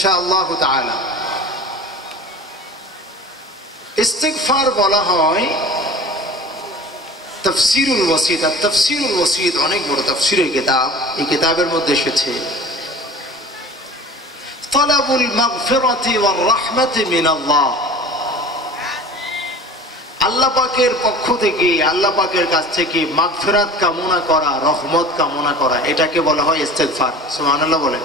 ইনশাআল্লাহ তাআলা। ইস্তিগফার বলা হয় তাফসীরুল ওয়াসিত। আর তাফসীরুল ওয়াসিত অনেক বড় তাফসীরের কিতাব। এই কিতাবের মধ্যে এসেছে তালাবুল মাগফিরাতি ওয়ার রাহমাতি মিনাল্লাহ, আল্লাহ পাকের পক্ষ থেকে, আল্লাহ পাকের কাছ থেকে মাগফিরাত কামনা করা, রহমত কামনা করা, এটাকে বলা হয় ইস্তিগফার। সুবহানাল্লাহ বলেন।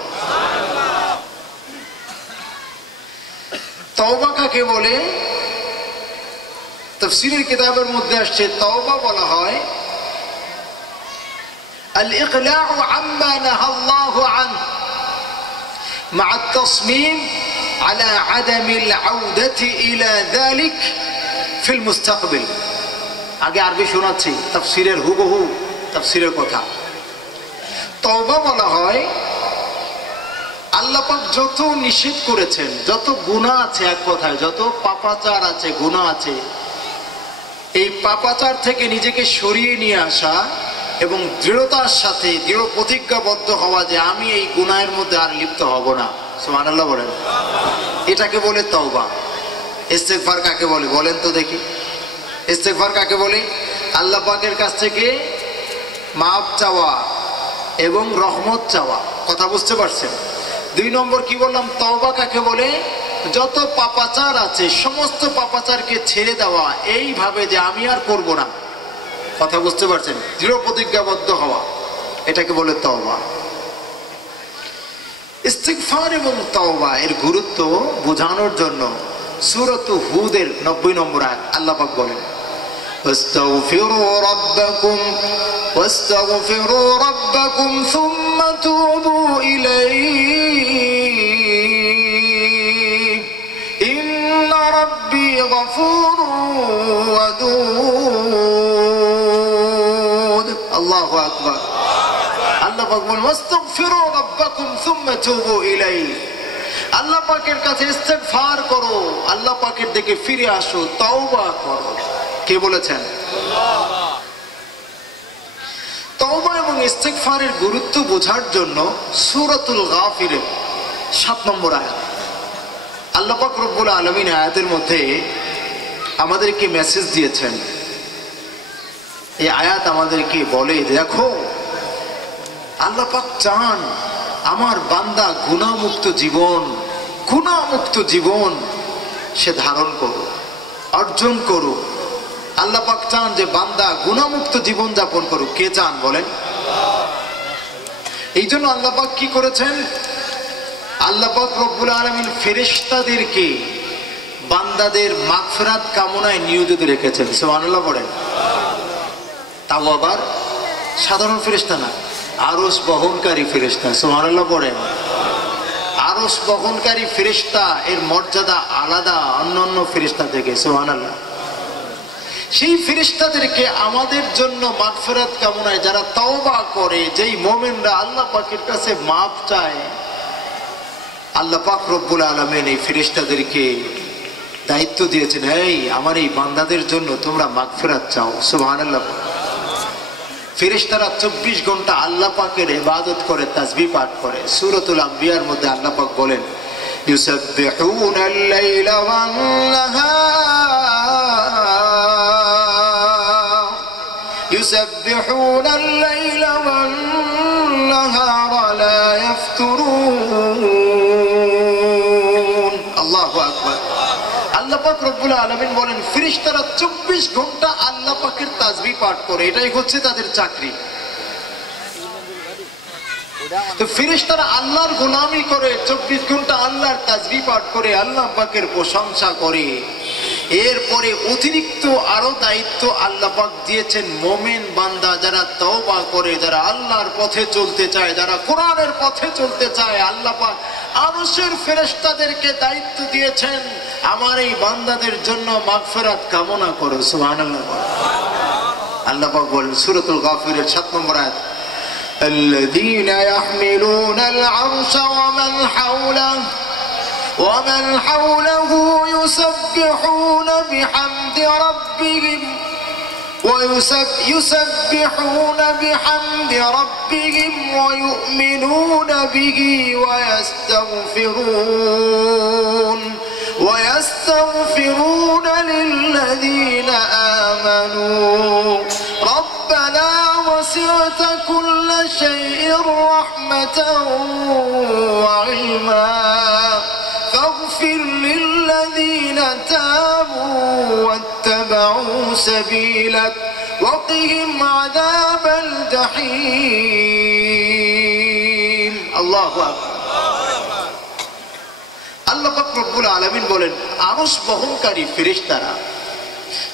তওবা কাকে বলে? তাফসীরের কিতাবের মধ্যে আসছে তওবা বলা হয় আল ইকলাউ আম্মা নাহাল্লাহু আনহু মা আত-তাসমিম আলা আদামিল আউদাতি ইলা যালিক ফিল মুস্তাকবিল। আগে আরবি শোনাচ্ছি, তাফসীরের হুবহু তাফসীরের কথা। তওবা বলা হয় আল্লাহ পাক যত নিষেধ করেছেন, যত গুনাহ আছে, এক কথায় যত পাপাচার আছে, গুনাহ আছে, এই পাপাচার থেকে নিজেকে সরিয়ে নিয়ে আসা এবং দৃঢ়তার সাথে দৃঢ় প্রতিজ্ঞাবদ্ধ হওয়া যে আমি এই গুনাহের মধ্যে আর লিপ্ত হব না। সুবহানাল্লাহ বলেন। এটাকে বলে তওবা। ইস্তিগফার কাকে বলে বলেন তো দেখি? ইস্তিগফার কাকে বলে? আল্লাহ পাকের কাছ থেকে মাফ চাওয়া এবং রহমত চাওয়া। কথা বুঝতে পারছেন? 2 নম্বর কি বললাম? তওবা কাকে বলে? যত পাপাচার আছে সমস্ত পাপাচারকে ছেড়ে দেওয়া, এইভাবে যে আমি আর করব না। কথা বুঝতে পারছেন? দৃঢ় প্রতিজ্ঞাবদ্ধ হওয়া, এটাকে বলে তওবা। ইস্তিগফার এবং তওবা এর গুরুত্ব বোঝানোর জন্য সূরাত হুদের 90 নম্বর আয়াত আল্লাহ পাক বলেন ওয়াস্তাগফিরু রাব্বাকুম সুম্মা তুবু ইলাইহি ইন্না রাব্বি গফুরুর ওয়াদুদ। আল্লাহু আকবার। আল্লাহ পাক বলেন ওয়াস্তাগফিরু রাব্বাকুম সুম্মা তুবু ইলাইহি, আল্লাহ পাকের কাছে ইস্তিগফার করো, আল্লাহ পাকের দিকে ফিরে আসো, তওবা করো। কে বলেছেন? আল্লাহ। তওবা এবং ইস্তিগফারের গুরুত্ব বোঝার জন্য সূরাতুল গাফিরের 7 নম্বর আয়াত আল্লাহ পাক রব্বুল আলামিন আয়াতের মধ্যে আমাদেরকে মেসেজ দিয়েছেন। এই আয়াত আমাদেরকে বলে, দেখো আল্লাহ পাক চান আমার বান্দা গুনাহমুক্ত জীবন সে ধারণ করো, অর্জন করো। আল্লাহ পাক চান যে বান্দা গুনাহমুক্ত জীবন যাপন করুক। কে চান বলেন? এই জন্য আল্লাহ পাক কি করেছেন? আল্লাহ পাক রব্বুল আলামিন ফেরেশতাদেরকে বান্দাদের মাগফিরাত কামনায় নিয়োজিত রেখেছেন। সুবহানাল্লাহ পড়েন। তাও আবার সাধারণ ফেরেশতা না, আরশ বহনকারী ফেরেশতা। সুবহানাল্লাহ পড়েন। আরশ বহনকারী ফেরেশতা এর মর্যাদা আলাদা অন্যান্য ফেরেশতা থেকে। সুবহানাল্লাহ। সেই ফেরেশতাদেরকে আমাদের জন্য মাগফিরাত কামনায় যারা তওবা করে, যেই মুমিনরা আল্লাহ পাকের কাছে মাফ চায়, আল্লাহ পাক রব্বুল আলামিন এই ফেরেশতাদেরকে দায়িত্ব দিয়েছেন, এই আমার এই বান্দাদের জন্য তোমরা মাগফিরাত চাও। সুবহানাল্লাহ। ফেরেশতারা 24 ঘন্টা আল্লাহ পাকের ইবাদত করে, তাসবিহ পাঠ করে। সূরাতুল আম্বিয়ার মধ্যে আল্লাহ পাক বলেন ইউসাব্বিহুনাল লাইলা ওয়ান নাহার ইউসাব্বিহুনাল লাইলা ওয়ান নাহার লা ইফতুরুন। আল্লাহু আকবার। আল্লাহ পাক রব্বুল আলামিন বলেন ফেরেশতারা 24 ঘন্টা আল্লাহ পাকের তাসবিহ পাঠ করে, এটাই হচ্ছে তাদের চাকরি। তো ফেরেশতারা আল্লাহর গোলামি করে, 24 ঘন্টা আল্লাহর তাসবিহ পাঠ করে, আল্লাহ পাকের প্রশংসা করে। এরপরে অতিরিক্ত আরো দায়িত্ব আল্লাহ পাক দিয়েছেন মুমিন বান্দা যারা তওবা করে, যারা আল্লাহর পথে চলতে চায়, যারা কোরআনের পথে চলতে চায়, আল্লাহ পাক আরশের ফেরেশতাদেরকে দায়িত্ব দিয়েছেন আমার এই বান্দাদের জন্য মাগফিরাত কামনা করো। সুবহানাল্লাহ। আল্লাহ পাক বলেন সূরাতুল গাফিরের 7 নম্বর আয়াত الذين يحملون العرش ومن حوله يسبحون بحمد ربهم ويسبحون بحمد ربهم ويؤمنون به ويستغفرون للذين آمنوا ربنا وسعت كل شيء رحمة وعلما فاغفر للذين تابوا واتبعوا سبيلك وقهم عذاب الجحيم الله أكبر আল্লাহ পাক রব্বুল আলামিন বলেন আরশ বহনকারী ফেরেশতারা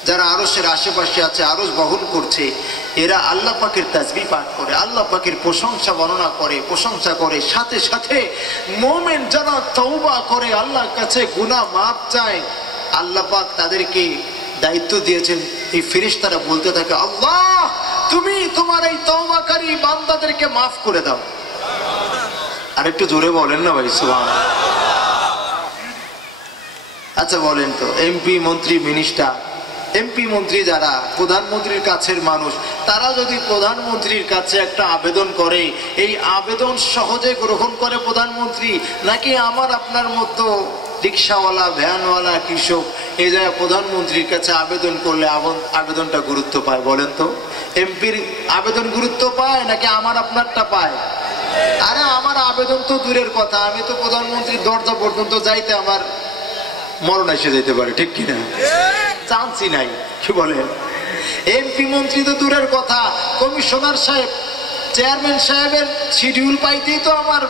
যারা আরশের আশেপাশে আছে, আরশ বহন করছে, এরা আল্লাহ পাকের তাসবিহ পাঠ করে, আল্লাহ পাকের প্রশংসা বর্ণনা করে, প্রশংসা করে। সাথে সাথে মুমিন যারা তওবা করে, আল্লাহর কাছে গুনাহ মাফ চায়, আল্লাহ পাক তাদেরকে দায়িত্ব দিয়েছেন, এই ফেরেশতারা বলতে থাকে আল্লাহ তুমি তোমার এই তওবাকারী বান্দাদেরকে মাফ করে দাও। আর একটু জোরে বলেন না ভাই সুবহানাল্লাহ। আচ্ছা বলেন তো, এমপি মন্ত্রী মিনিস্টার, এমপি মন্ত্রী যারা প্রধানমন্ত্রীর কাছের মানুষ, তারা যদি প্রধানমন্ত্রীর কাছে একটা আবেদন করে, এই আবেদন সহজে গ্রহণ করে প্রধানমন্ত্রী, নাকি আমার আপনার মতো রিক্সাওয়ালা, ভ্যানওয়ালা, কৃষক এই জায়গায় প্রধানমন্ত্রীর কাছে আবেদন করলে আবেদনটা গুরুত্ব পায়? বলেন তো, এমপির আবেদন গুরুত্ব পায় নাকি আমার আপনারটা পায়? আরে আমার আবেদন তো দূরের কথা, আমি তো প্রধানমন্ত্রীর দরজা পর্যন্ত যাইতে আমার মরণ এসে যেতে পারে, ঠিক কিনা? চান্সই নাই, কি বলেন? এমপি মন্ত্রী তো দূরের কথা, কমিশনার সাহেব, চেয়ারম্যান সাহেবের শিডিউল পাইতেই তো আমার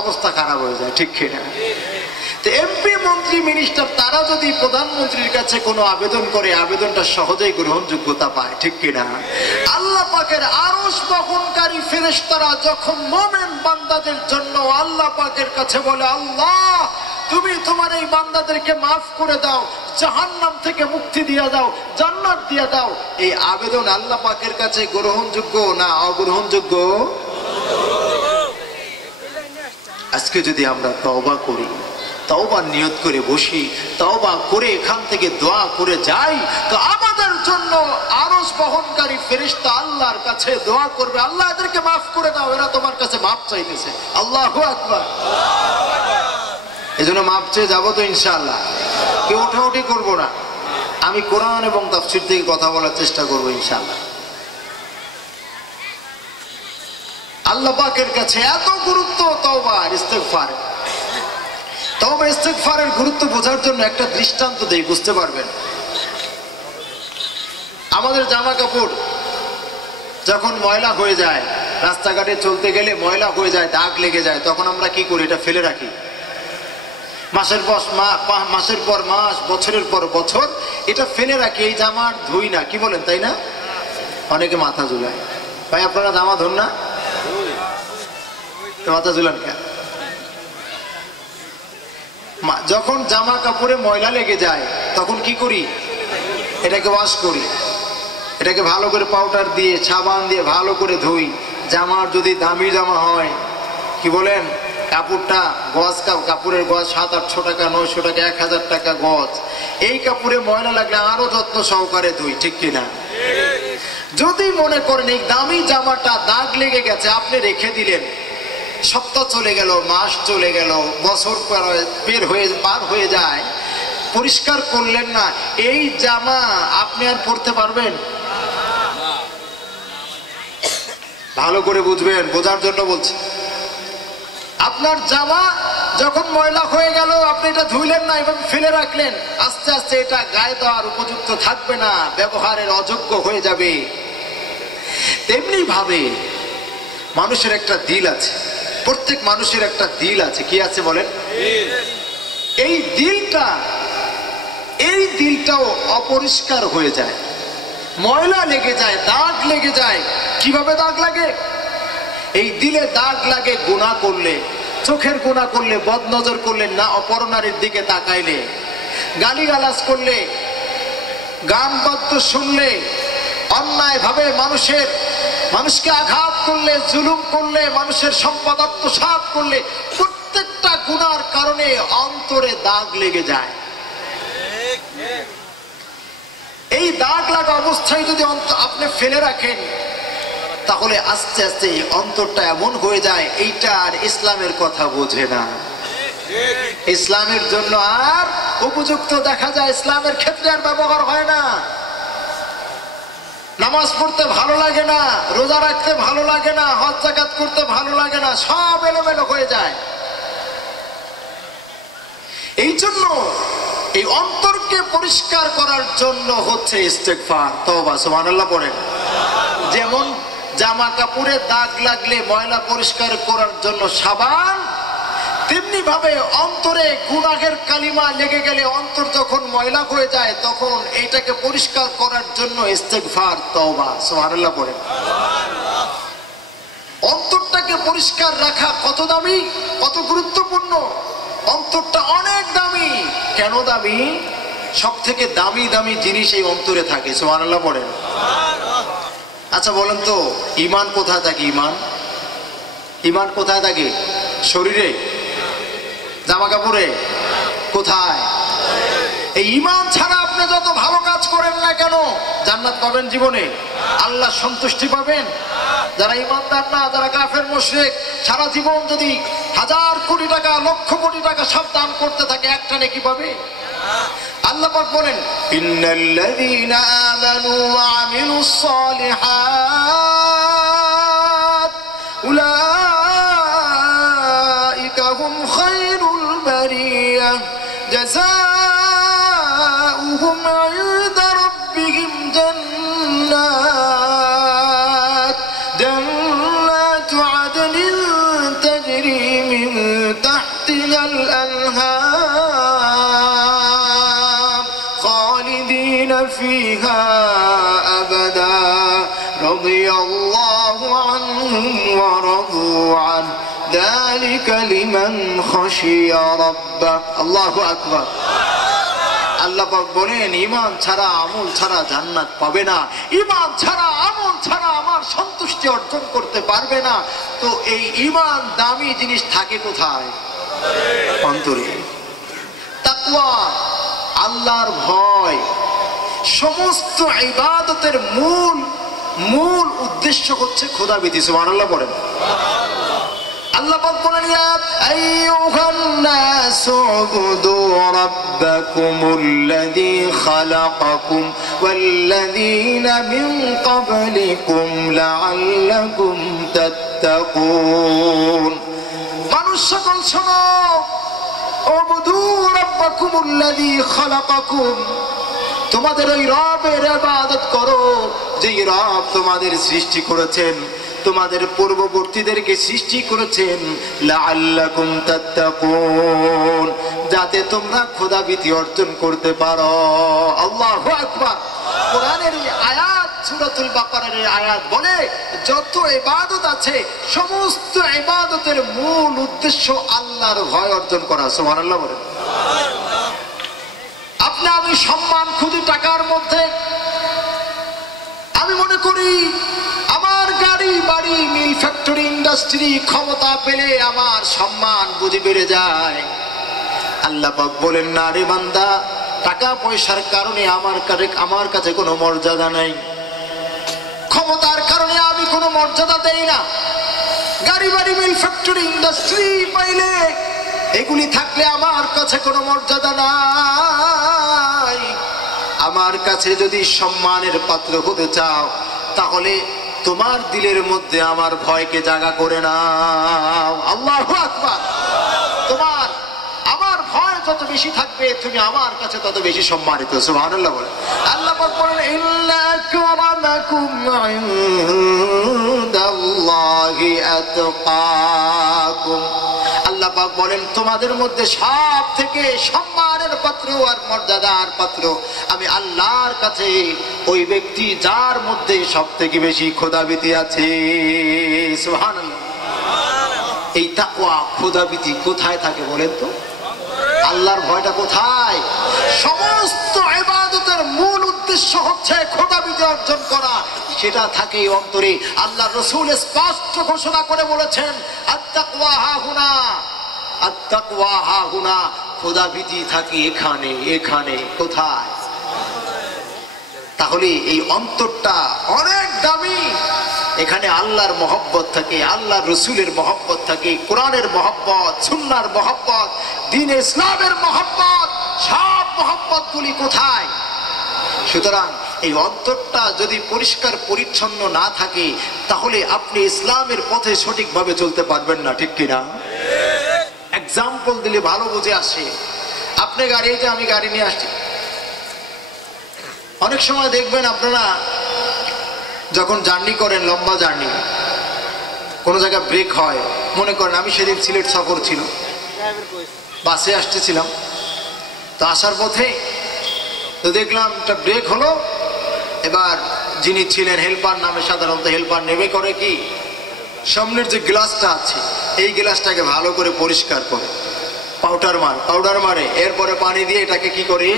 অবস্থা খারাপ হয়ে যায়, ঠিক কিনা? তো এমপি মন্ত্রী মিনিস্টার তারা যদি প্রধানমন্ত্রীর কাছে কোনো আবেদন করে, আবেদনটা সহজেই গ্রহণযোগ্যতা পায়, ঠিক কিনা? আল্লাহ পাকের আরশ বহনকারী ফেরেশতারা যখন মুমিন বান্দাদের জন্য আল্লাহ পাকের কাছে বলে আল্লাহ তুমি তোমার এই বান্দাদেরকে মাফ করে দাও, জাহান্নাম থেকে মুক্তি দিয়ে দাও, জান্নাত দিয়ে দাও, এই আবেদন আল্লাহ পাকের কাছে গ্রহণযোগ্য না অগ্রহণযোগ্য? আজকে যদি আমরা তওবা করি, তওবার নিয়ত করে বসি, তওবা করে এখান থেকে দোয়া করে যাই, তো আমাদের জন্য আরশ বহনকারী ফেরেশতা আল্লাহর কাছে দোয়া করবে, আল্লাহ এদেরকে মাফ করে দাও, এরা তোমার কাছে মাফ চাইতেছে। আল্লাহু আকবার। এজন্য মাপ চেয়ে যাবো তো ইনশাআল্লাহ, কেউ ওঠাউঠি করবো না। আমি কোরআন এবং তাফসীর থেকে কথা বলার চেষ্টা করবো ইনশাআল্লাহ। আল্লাহ পাকের কাছে এত গুরুত্ব তওবা ইস্তেগফার। তওবা ইস্তেগফারের গুরুত্ব বোঝার জন্য একটা দৃষ্টান্ত দেই, বুঝতে পারবেন। আমাদের জামা কাপড় যখন ময়লা হয়ে যায়, রাস্তাঘাটে চলতে গেলে ময়লা হয়ে যায়, দাগ লেগে যায়, তখন আমরা কি করি? এটা ফেলে রাখি। মাসের পর মাস, বছরের পর বছর এটা ফেলে রাখি, এই জামা আর ধুই না, কি বলেন? তাই না? অনেকে মাথা ঝুলায়। ভাই আপনারা জামা ধুন না? মাথা ঝুলান কেন? যখন জামা কাপড়ে ময়লা লেগে যায় তখন কি করি? এটাকে ওয়াশ করি, এটাকে ভালো করে পাউডার দিয়ে, সাবান দিয়ে ভালো করে ধুই। জামার যদি দামি জামা হয়, কি বলেন, কাপড়টা গজ, কাপড়ের গজ 700-800 টাকা, 900 টাকা, 1000 টাকা গজ। এই কাপড়ে ময়লা লাগলে আরো যত্ন সহকারে ধুই, ঠিক কিনা? যদি মনে করেন এই দামি জামাটা দাগ লেগে গেছে, আপনি রেখে দিলেন, সপ্তাহ চলে গেল, মাস চলে গেল, বছর পার হয়ে যায়, পরিষ্কার করলেন না, এই জামা আপনি আর পরতে পারবেন? ভালো করে বুঝবেন, বোঝার জন্য বলছি। আপনার জামা যখন ময়লা হয়ে গেল, আপনি এটা ধুইলেন না, এভাবে ফেলে রাখলেন, আস্তে আস্তে এটা গায়ে দেওয়ার উপযুক্ত থাকবে না, ব্যবহারের অযোগ্য হয়ে যাবে। তেমনি ভাবে মানুষের একটা দিল আছে, প্রত্যেক মানুষের একটা দিল আছে। কি আছে বলেন? এই দিলটাও অপরিষ্কার হয়ে যায়, ময়লা লেগে যায়, দাগ লেগে যায়। কিভাবে দাগ লাগে? এই দিলে দাগ লাগে গুনাহ করলে, চোখের গুনাহ করলে, বদনজর করলে, না অপরনারীর দিকে তাকাইলে, গালিগালাজ করলে, গান বাদ্য শুনলে, অন্যায় ভাবে মানুষকে আঘাত করলে, জুলুম করলে, মানুষের সম্পদ আত্মসাৎ করলে, প্রত্যেকটা গুনার কারণে অন্তরে দাগ লেগে যায়। এই দাগ লাগা অবস্থায় যদি আপনি ফেলে রাখেন, তাহলে আস্তে আস্তে অন্তরটা এমন হয়ে যায় এইটা আর ইসলামের কথা বোঝে না, ইসলামের জন্য আর উপযুক্ত দেখা যায়, ইসলামের ক্ষেত্রে আর ব্যবহার হয় না। নামাজ পড়তে ভালো লাগে না, রোজা রাখতে ভালো লাগে না, হজ যাকাত করতে ভালো লাগে না, সব এলোমেলো হয়ে যায়। এই জন্য এই অন্তরকে পরিষ্কার করার জন্য হচ্ছে ইস্তেগফার, তওবা, সুবহানাল্লাহ পড়েন। যেমন জামা কাপড়ে দাগ লাগলে ময়লা পরিষ্কার করার জন্য সাবান, তেমনি ভাবে অন্তরে গুনাহের কালিমা লেগে গেলে অন্তর যখন ময়লা হয়ে যায় তখন এইটাকে পরিষ্কার করার জন্য ইস্তেগফার, তওবা, সুবহানাল্লাহ পড়েন। অন্তরটাকে পরিষ্কার রাখা কত দামি, কত গুরুত্বপূর্ণ। অন্তরটা অনেক দামি। কেন দামি? সব থেকে দামি দামি জিনিস এই অন্তরে থাকে, সুবহানাল্লাহ পড়েন। আচ্ছা বলেন তো, ঈমান কোথায় থাকে? ঈমান কোথায় থাকে? শরীরে, জামা কাপড়ে, কোথায়? এই ঈমান ছাড়া আপনি যত ভালো কাজ করেন না কেন জান্নাত পাবেন জীবনে? আল্লাহ সন্তুষ্টি পাবেন? যারা ঈমানদার না, যারা কাফের মুশরিক, সারা জীবন যদি 1000 কোটি টাকা, লক্ষ কোটি টাকা সব দান করতে থাকে, একটা নেকি পাবে? আল্লাহ পাক বলেন, ইন্নাল্লাযীনা আমানু ওয়া আমিলুস সালিহাত উলাইকা হুম খায়রুল বারিয়াহ জাযাউহুম ইনদা রাব্বিহিম জান্নাতু আদনিন তাজরি মিন তাহতিহাল আনহার খালিদিন ফিহা আবাদা রাদিয়াল্লাহু আনহুম ওয়া রাদু আনহু যালিকা লিমান খাশিয়া রাব্বাহ। আল্লাহু আকবার। আল্লাহ পাক বলেন, ঈমান ছাড়া, আমল ছাড়া জান্নাত পাবে না। ঈমান ছাড়া, আমল ছাড়া আমার সন্তুষ্টি অর্জন করতে পারবে না। তো এই ঈমান দামি জিনিস থাকে কোথায়? অন্তরে। তাকওয়া, আল্লাহর ভয়, সমস্ত ইবাদতের মূল উদ্দেশ্য হচ্ছে খোদাভীতি, সুবহানাল্লাহ বলেন। আল্লাহ পাক বলেন, ইয়া আইয়ুহান নাসু উবুদু রাব্বাকুমুল্লাযী খালাকাকুম ওয়াল্লাযীনা মিন ক্বাবলিকুম লাআল্লাকুম তাত্তাকুন। মানুষ সকল শোনো, উবুদু রাব্বাকুমুল্লাযী খালাকাকুম, তোমাদের ওই রবের ইবাদত করো যেই রব তোমাদের সৃষ্টি করেছেন, তোমাদের পূর্ববর্তীদেরকে সৃষ্টি করেছেন, লাআল্লাকুম তাত্তাকুন, যাতে তোমরা খোদাভীতি অর্জন করতে পারো। আল্লাহু আকবার। কোরআনের এই আয়াত, সূরাতুল বাকারার এই আয়াত বলে যত ইবাদত আছে সমস্ত ইবাদতের মূল উদ্দেশ্য আল্লাহর ভয় অর্জন করা, সুবহানাল্লাহ বলেন। আপনি আমি সম্মান খুঁজি টাকার মধ্যে। আমি মনে করি আমার গাড়ি, বাড়ি, মিল, ফ্যাক্টরি, ইন্ডাস্ট্রি, ক্ষমতা পেলে আমার সম্মান বুঝি বেড়ে যায়। আল্লাহ পাক বলেন, না রে বান্দা, টাকা পয়সার কারণে আমার কাছে কোনো মর্যাদা নাই, ক্ষমতার কারণে আমি কোনো মর্যাদা দেই না। গাড়ি, বাড়ি, মিল, ফ্যাক্টরি, ইন্ডাস্ট্রি পাইলে, এগুলি থাকলে আমার কাছে কোনো মর্যাদা নাই। আমার কাছে যদি সম্মানের পাত্র হতে চাও, তাহলে তোমার দিলের মধ্যে আমার ভয়কে জাগা করে নাও। আল্লাহু আকবার। তোমার আমার ভয় যত বেশি থাকবে, তুমি আমার কাছে তত বেশি সম্মানিত, সুবহানাল্লাহ বলেন। আল্লাহ পাক বলেন, ইন্না আকরামাকুম ইনদাল্লাহি আতকাকুম। আল্লাহ পাক বলেন, তোমাদের মধ্যে সব থেকে সম্মানের পাত্র আর মর্যাদার পাত্র আমি আল্লাহর কাছে ওই ব্যক্তি যার মধ্যে সব থেকে বেশি খোদাভীতি আছে, সুবহানাল্লাহ। এই তাকওয়া, খোদাভীতি কোথায় থাকে বলেন তো? আল্লাহর ভয়টা কোথায়? সমস্ত ইবাদতের মূল উদ্দেশ্য হচ্ছে খোদাভীতি অর্জন করা, সেটা থাকে অন্তরে। আল্লাহর রাসূল স্পষ্ট ঘোষণা করে বলেছেন, আত-তাকওয়া হাহুনা, আত-তাকওয়া হাহুনা, খোদাভীতি থাকে এখানে। এখানে কোথায়? তাহলে এই অন্তরটা অনেক দামি। এখানে আল্লাহর মহব্বত থাকে, আল্লাহর রসুলের মহব্বত থাকে, কোরআনের মহব্বত, সুন্নাহর মহব্বত, দ্বীন ইসলামের মহব্বত, সব মহব্বত গুলি কোথায়? সুতরাং এই অন্তরটা যদি পরিষ্কার পরিচ্ছন্ন না থাকে তাহলে আপনি ইসলামের পথে সঠিকভাবে চলতে পারবেন না, ঠিক কিনা? এক্সাম্পল দিলে ভালো বুঝে আসে। আপনি গাড়িতে, আমি গাড়ি নিয়ে আসছি, অনেক সময় দেখবেন আপনারা যখন জার্নি করেন, লম্বা জার্নি, কোনো জায়গায় ব্রেক হয়, মনে করেন আমি সেদিন সিলেট সফর ছিল, বাসে আসতেছিলাম, তো আসার পথে তো দেখলাম একটা ব্রেক হলো। এবার যিনি ছিলেন হেল্পার, নামে সাধারণত হেল্পার, নেমে করে কি সামনের যে গ্লাসটা আছে এই গ্লাসটাকে ভালো করে পরিষ্কার করে পাউডার মারে, এরপরে পানি দিয়ে এটাকে কি করে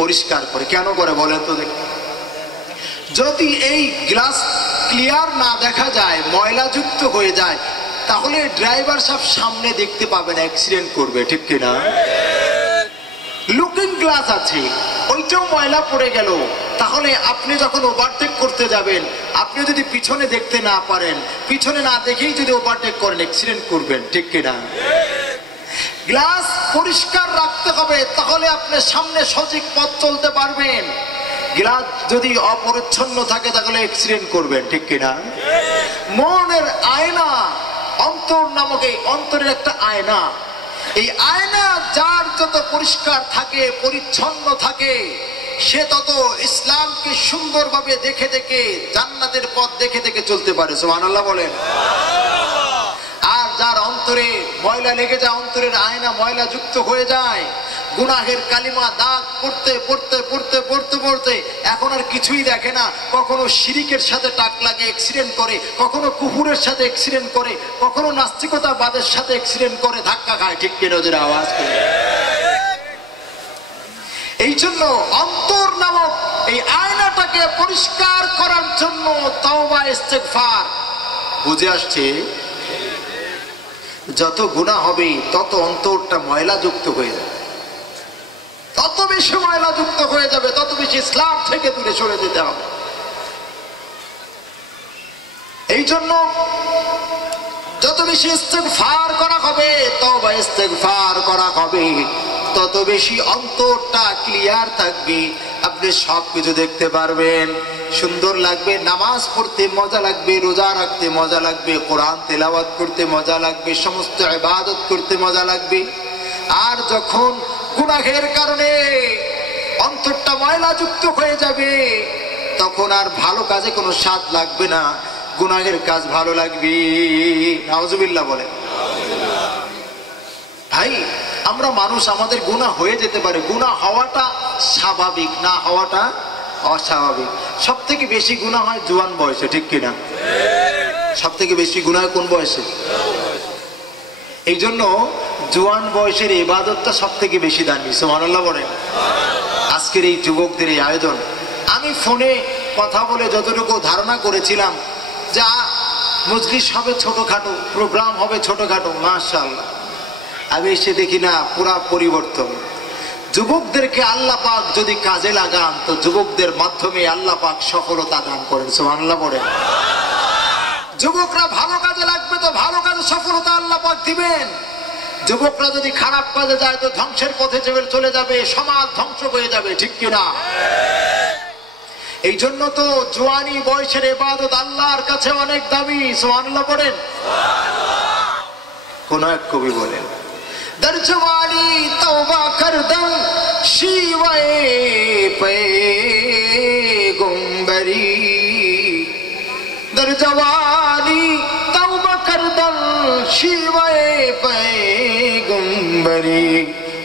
পরিষ্কার করে। কেন করে বলেন তো দেখি? যদি এই গ্লাস ক্লিয়ার না দেখা যায়, ময়লাযুক্ত হয়ে যায়, তাহলে ড্রাইভার সব সামনে দেখতে পাবে না, অ্যাক্সিডেন্ট করবে, ঠিক কিনা? লুকিং গ্লাস আছে, ওইটাও ময়লা পড়ে গেল, তাহলে আপনি যখন ওভারটেক করতে যাবেন, আপনি যদি পিছনে দেখতে না পারেন, পিছনে না দেখেই যদি ওভারটেক করেন, অ্যাক্সিডেন্ট করবেন, ঠিক কিনা? গ্লাস পরিষ্কার রাখতে হবে, তাহলে আপনি সামনে সঠিক পথ চলতে পারবেন। গ্লাস যদি অপরিচ্ছন্ন থাকে তাহলে অ্যাক্সিডেন্ট করবেন, ঠিক কিনা? মনের আয়না, অন্তর নামক এই অন্তরের একটা আয়না, এই আয়না যার যত পরিষ্কার থাকে, পরিচ্ছন্ন থাকে, সে তত ইসলামকে সুন্দরভাবে দেখে দেখে, জান্নাতের পথ দেখে দেখে চলতে পারে। সুবহানাল্লাহ বলেন। আর যার অন্তরে ময়লা লেগে যায়, অন্তরের আয়না ময়লা যুক্ত হয়ে যায়, গুনাহের কালিমা দাগ পড়তে পড়তে পড়তে পড়তে পড়তে এখন আর কিছুই দেখে না, কখনো শিরিকের সাথে টাক লাগে, অ্যাক্সিডেন্ট করে, কখনো কুফুরের সাথে অ্যাক্সিডেন্ট করে, কখনো নাস্তিকতাবাদের সাথে অ্যাক্সিডেন্ট করে, ধাক্কা খায়, ঠিক কিনা? ওদের আওয়াজ করে। এই জন্য অন্তর নামক এই আয়নাটাকে পরিষ্কার করার জন্য তাওবা ইস্তেগফার। বুঝে আসছে? যত গুনাহ হবে তত অন্তরটা ময়লাযুক্ত হয়ে যাবে, তত বেশি ময়লাযুক্ত হয়ে যাবে, তত বেশি ইসলাম থেকে দূরে সরে যেতে হবে। এই জন্য যত বেশি ইস্তেগফার করা হবে, তওবা ইস্তেগফার করা হবে, তত বেশি অন্তরটা ক্লিয়ার থাকবে, আপনি সবকিছু দেখতে পারবেন, সুন্দর লাগবে, নামাজ পড়তে মজা লাগবে, রোজা রাখতে মজা লাগবে, কোরআন তেলাওয়াত করতে মজা লাগবে, সমস্ত ইবাদত করতে মজা লাগবে। আর যখন গুনাহের কারণে অন্তরটা ময়লাযুক্ত হয়ে যাবে, তখন আর ভালো কাজে কোনো স্বাদ লাগবে না, গুনাহের কাজ ভালো লাগবে। নাউজুবিল্লাহ বলে। ভাই, আমরা মানুষ, আমাদের গুনাহ হয়ে যেতে পারে, গুনাহ হওয়াটা স্বাভাবিক, না হওয়াটা অস্বাভাবিক। সব থেকে বেশি গুনাহ হয় জোয়ান বয়সে, ঠিক কিনা? সব থেকে বেশি গুনাহ কোন বয়সে? এই জন্য জোয়ান বয়সের ইবাদতটা সব থেকে বেশি দামি। সুবহানাল্লাহ বলেন। আজকের এই যুবকদের এই আয়োজন, আমি ফোনে কথা বলে যতটুকু ধারণা করেছিলাম যা মজলিস হবে ছোটখাটো, প্রোগ্রাম হবে ছোটখাটো, মাশাআল্লাহ, আমি এসে দেখি না পুরা পরিবর্তন। যুবকদেরকে আল্লাহ পাক যদি কাজে লাগান তো যুবকদের মাধ্যমে আল্লাহ পাক সফলতা দান করেন। সুবহানাল্লাহ বলেন। যুবকরা ভালো কাজে লাগবে তো ভালো কাজে সফলতা আল্লাহ পাক দিবেন। যুবকরা যদি খারাপ কাজে যায় তো ধ্বংসের পথে চলে যাবে, সমাজ ধ্বংস হয়ে যাবে, ঠিক কিনা? এই জন্য তো জওয়ানি বয়সের ইবাদত আল্লাহর কাছে অনেক দামি। সুবহানাল্লাহ বলেন। কোন এক কবি বলেন, در جوانی توبہ کردم شیوے پیغمبری، در جوانی توبہ کردم شیوے پیغمبری،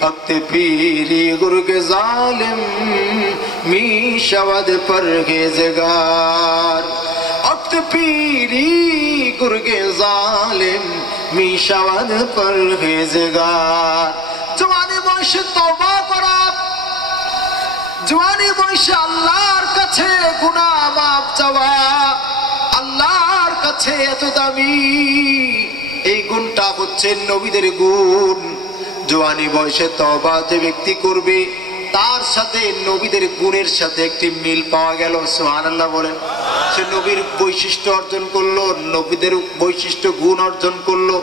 وقت پیری گرگ ظالم می شود پرہیزگار، وقت پیری گرگ ظالم মি শাওয়াদ পরহেজগার। জওয়ানি বয়সে তওবা করা, জওয়ানি বয়সে আল্লাহর কাছে গুনাহ মাফ চাওয়া, আল্লাহর কাছে এত দামি। এই গুণটা হচ্ছে নবীদের গুণ। জওয়ানি বয়সে তওবা যে ব্যক্তি করবে তার সাথে নবীদের গুণের সাথে একটি মিল পাওয়া গেল। সুবহানাল্লাহ বলেন। সে নবীর বৈশিষ্ট্য অর্জন করলো, নবীদের বৈশিষ্ট্য গুণ অর্জন করলো।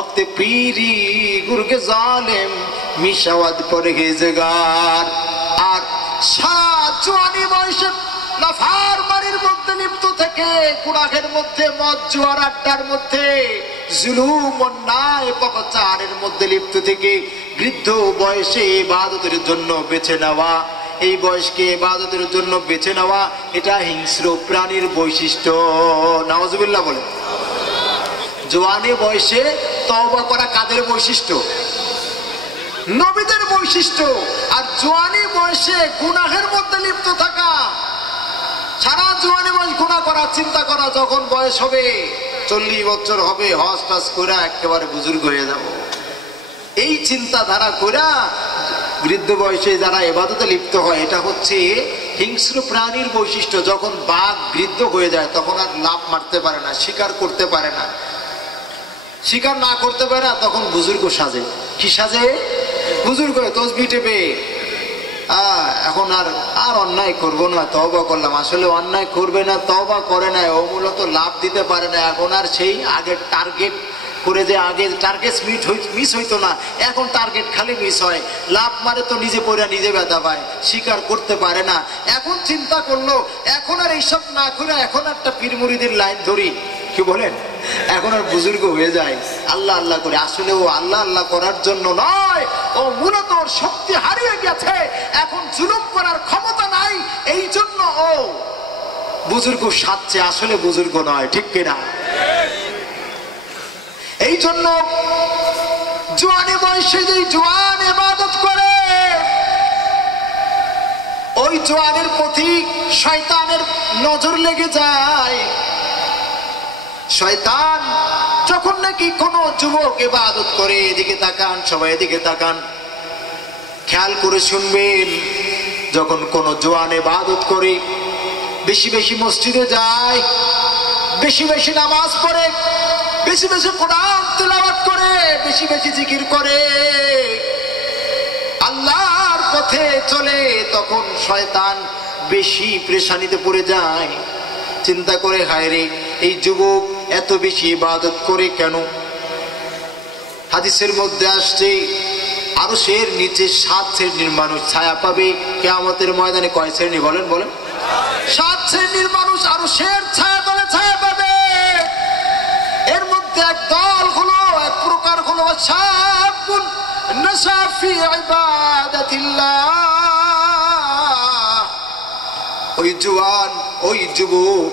অক্তে পীরি গুরকে জালেম মিশাওয়াদ পরহেজগার। আর সারা জওয়ানি বয়সে নাফরমানির মধ্যে লিপ্ত থেকে, গুনাহের মধ্যে, মদ জুয়ার আড্ডার মধ্যে, জুলুম অন্যায় পাপাচারের মধ্যে লিপ্ত থেকে বৃদ্ধ বয়সে ইবাদতের জন্য বেছে নেওয়া, এই বয়সকে ইবাদতের জন্য বেছে নেওয়া, এটা হিংস্র প্রাণীর বৈশিষ্ট্য। নাউজুবিল্লাহ বলে। জওয়ানি বয়সে তওবা করা কাদের বৈশিষ্ট্য? নবীদের বৈশিষ্ট্য। আর জওয়ানি বয়সে গুনাহের মধ্যে লিপ্ত থাকা, সারা জওয়ানি বয়স গুনাহ করা, চিন্তা করা যখন বয়স হবে 40 বছর হবে, হজ টাজ করে একেবারে বুজুর্গ হয়ে যাব, এই চিন্তাধারা কইরা বৃদ্ধ বয়সে যারা ইবাদতে লিপ্ত হয়, এটা হচ্ছে হিংস্র প্রাণীর বৈশিষ্ট্য। যখন বাঘ বৃদ্ধ হয়ে যায় তখন আর লাফ মারতে পারে না, শিকার করতে পারে না, শিকার না করতে পারে না, তখন বুজুর্গ সাজে। কি সাজে? বুজুর্গ। তসবিহ টেপে এখন আর অন্যায় করবো না, তওবা করলাম। আসলে অন্যায় করবে না, তওবা করে না, ও মূলত লাভ দিতে পারে না। এখন আর সেই আগের টার্গেট করে, যে আগে টার্গেট মিস হইতো না, এখন টার্গেট খালি মিস হয়। লাভ মারে তো নিজে পড়ে নিজে ব্যথা পায়, স্বীকার করতে পারে না। এখন চিন্তা করলো এখন আর এইসব না করে এখন একটা পীর মুরিদের লাইন ধরি, কি বলেন, এখন আর বুজুর্গ হয়ে যায়, আল্লাহ আল্লাহ করে। আসলে ও আল্লাহ আল্লাহ করার জন্য নয়, ও মূলত ওর শক্তি হারিয়ে গেছে, এখন জুলুম করার ক্ষমতা নাই, এই জন্য ও বুজুর্গ সাজছে, আসলে বুজুর্গ নয়। ঠিক কিনা? এই জন্য জওয়ানি বয়সে যে জওয়ান ইবাদত করে, ওই জওয়ানের প্রতি শয়তানের নজর লেগে যায়। শয়তান যখন নাকি কোনো যুবক ইবাদত করে, এদিকে তাকান, সবাই এদিকে তাকান, খেয়াল করে শুনবেন, যখন কোনো জওয়ান ইবাদত করে, বেশি বেশি মসজিদে যায়, বেশি বেশি নামাজ পড়ে, বেশি বেশি কোরআন তেলাওয়াত করে, বেশি বেশি জিকির করে, আল্লাহর পথে চলে, তখন শয়তান বেশি পেরেশানিতে পড়ে যায়। চিন্তা করে, হায় রে, এই যুবক এত বেশি ইবাদত করে কেন? হাদিসের মধ্যে আসছে আরশের নিচে 7 শ্রেণীর মানুষ ছায়া পাবে কিয়ামতের ময়দানে। কয় শ্রেণী বলেন? বলেন। 7 শ্রেণীর মানুষ আরশের ছায়া তলে ছায়া পাবে। এর মধ্যে এক দল হলো, এক প্রকার হলো শাবুন নাশা ফি ইবাদাতিল্লাহ। ওই জওয়ান, ওই যুবক